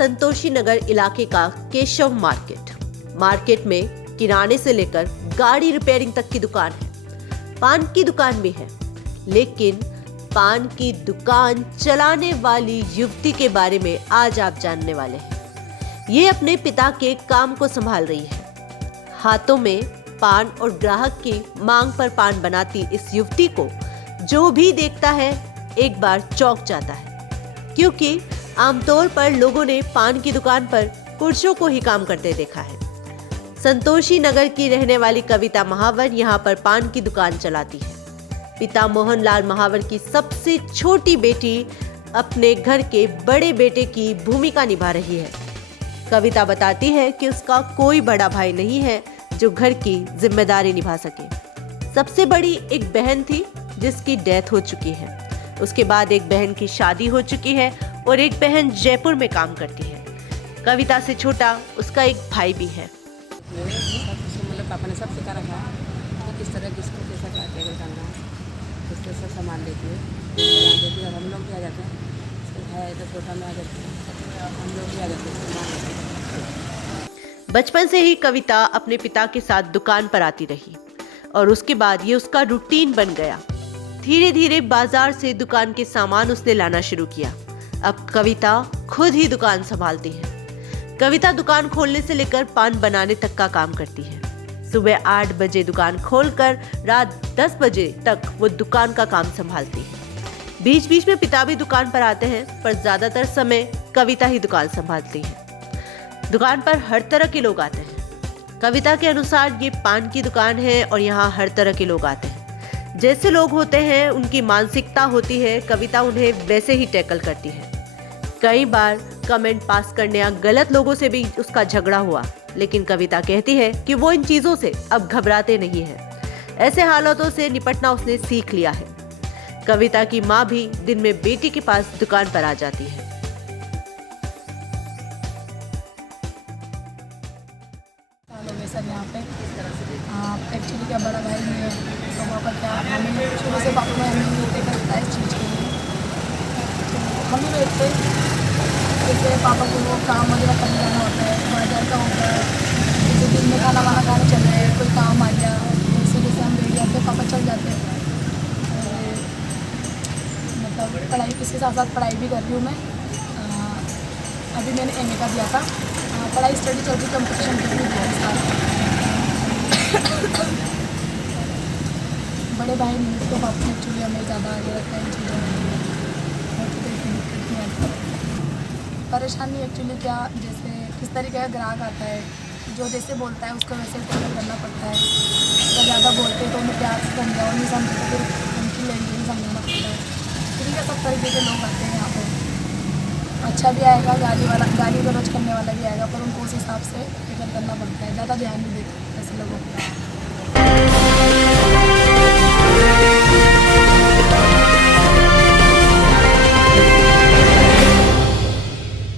संतोषी नगर इलाके का केशव मार्केट में किराने से लेकर गाड़ी रिपेयरिंग तक की दुकान है। पान की दुकान भी है, लेकिन पान की दुकान चलाने वाली युवती के बारे में आज आप जानने वाले हैं। ये अपने पिता के काम को संभाल रही है। हाथों में पान और ग्राहक की मांग पर पान बनाती इस युवती को जो भी देखता है एक बार चौंक जाता है, क्योंकि आमतौर पर लोगों ने पान की दुकान पर पुरुषों को ही काम करते देखा है। संतोषी नगर की रहने वाली कविता महावर यहाँ पर पान की दुकान चलाती है। पिता मोहनलाल महावर की सबसे छोटी बेटी अपने घर के बड़े बेटे की भूमिका निभा रही है। कविता बताती है कि उसका कोई बड़ा भाई नहीं है जो घर की जिम्मेदारी निभा सके। सबसे बड़ी एक बहन थी जिसकी डेथ हो चुकी है। उसके बाद एक बहन की शादी हो चुकी है और एक बहन जयपुर में काम करती है। कविता से छोटा उसका एक भाई भी है। मतलब पापा ने सब सिखा रखा है कि किस तरह किसको कैसा क्या टेबल करना है, किस तरह से सामान देती है। और हम लोग भी आ जाते हैं, है तो छोटा में आ जाते हैं, हम लोग भी आ जाते हैं। बचपन से ही कविता अपने पिता के साथ दुकान पर आती रही और उसके बाद ये उसका रूटीन बन गया। धीरे धीरे बाजार से दुकान के सामान उसने लाना शुरू किया। अब कविता खुद ही दुकान संभालती है। कविता दुकान खोलने से लेकर पान बनाने तक का काम करती है। सुबह 8 बजे दुकान खोलकर रात 10 बजे तक वो दुकान का काम संभालती है। बीच बीच में पिता भी दुकान पर आते हैं, पर ज्यादातर समय कविता ही दुकान संभालती है। दुकान पर हर तरह के लोग आते हैं। कविता के अनुसार ये पान की दुकान है और यहाँ हर तरह के लोग आते हैं। जैसे लोग होते हैं, उनकी मानसिकता होती है, कविता उन्हें वैसे ही टैकल करती है। कई बार कमेंट पास करने या गलत लोगों से भी उसका झगड़ा हुआ, लेकिन कविता कहती है कि वो इन चीजों से अब घबराते नहीं है। ऐसे हालातों से निपटना उसने सीख लिया है। कविता की माँ भी दिन में बेटी के पास दुकान पर आ जाती है। सर यहाँ पे एक्चुअली क्या बड़ा भाई नहीं है, तो पापा क्या हमें शुरू से पापा में हमें वेट करता है इस चीज़ के लिए। हम ही बैठते जैसे पापा को वो काम वगैरह करने जाना होता है, बाजार का होता है, जैसे दिन में खाना वाना खाने चल रहे हैं, कोई काम आ गया, जैसे हम बैठ जाते पापा चल जाते हैं। मतलब पढ़ाई इसके साथ साथ पढ़ाई भी कर रही हूँ मैं। अभी मैंने MA का दिया था, पढ़ाई स्टडी चल रही, कंपटीशन के लिए दिया इस बार। बड़े भाई नहीं तो पापा एक्चुअली हमें ज़्यादा आगे रखता है इन चीज़ों में। परेशानी एक्चुअली क्या, जैसे किस तरीके का ग्राहक आता है, जो जैसे बोलता है उसको वैसे टेकल करना पड़ता है। अगर ज़्यादा बोलते हैं तो उन्हें प्यार से समझाओ, नहीं समझते तो फिर उनकी लैंग्वेज समझाना पड़ता है। ठीक है, सब तरीके के लोग आते हैं यहाँ पे। अच्छा भी आएगा, गाड़ी